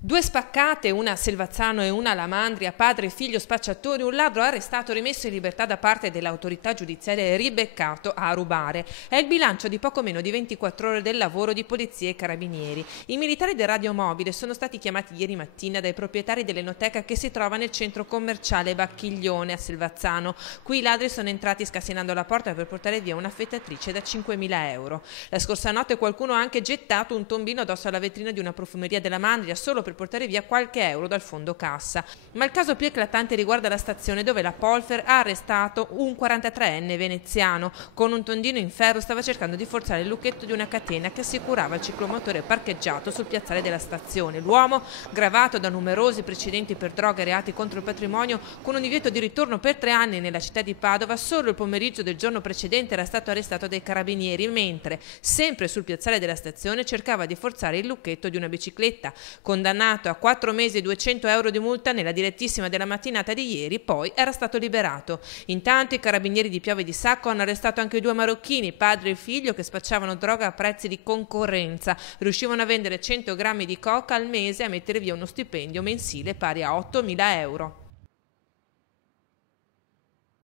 Due spaccate, una a Selvazzano e una a Lamandria, padre e figlio spacciatori, un ladro arrestato rimesso in libertà da parte dell'autorità giudiziaria e ribeccato a rubare. È il bilancio di poco meno di 24 ore del lavoro di polizia e carabinieri. I militari del radiomobile sono stati chiamati ieri mattina dai proprietari dell'enoteca che si trova nel centro commerciale Bacchiglione a Selvazzano. Qui i ladri sono entrati scassinando la porta per portare via un'affettatrice da 5.000 euro. La scorsa notte qualcuno ha anche gettato un tombino addosso alla vetrina di una profumeria della Mandria solo per portare via qualche euro dal fondo cassa. Ma il caso più eclatante riguarda la stazione dove la Polfer ha arrestato un 43enne veneziano. Con un tondino in ferro stava cercando di forzare il lucchetto di una catena che assicurava il ciclomotore parcheggiato sul piazzale della stazione. L'uomo, gravato da numerosi precedenti per droga e reati contro il patrimonio, con un divieto di ritorno per 3 anni nella città di Padova, solo il pomeriggio del giorno precedente era stato arrestato dai carabinieri, mentre, sempre sul piazzale della stazione, cercava di forzare il lucchetto di una bicicletta. Condannato a 4 mesi e 200 euro di multa nella direttissima della mattinata di ieri, poi era stato liberato. Intanto i carabinieri di Piave di Sacco hanno arrestato anche 2 marocchini, padre e figlio, che spacciavano droga a prezzi di concorrenza. Riuscivano a vendere 100 grammi di coca al mese e a mettere via uno stipendio mensile pari a 8.000 euro.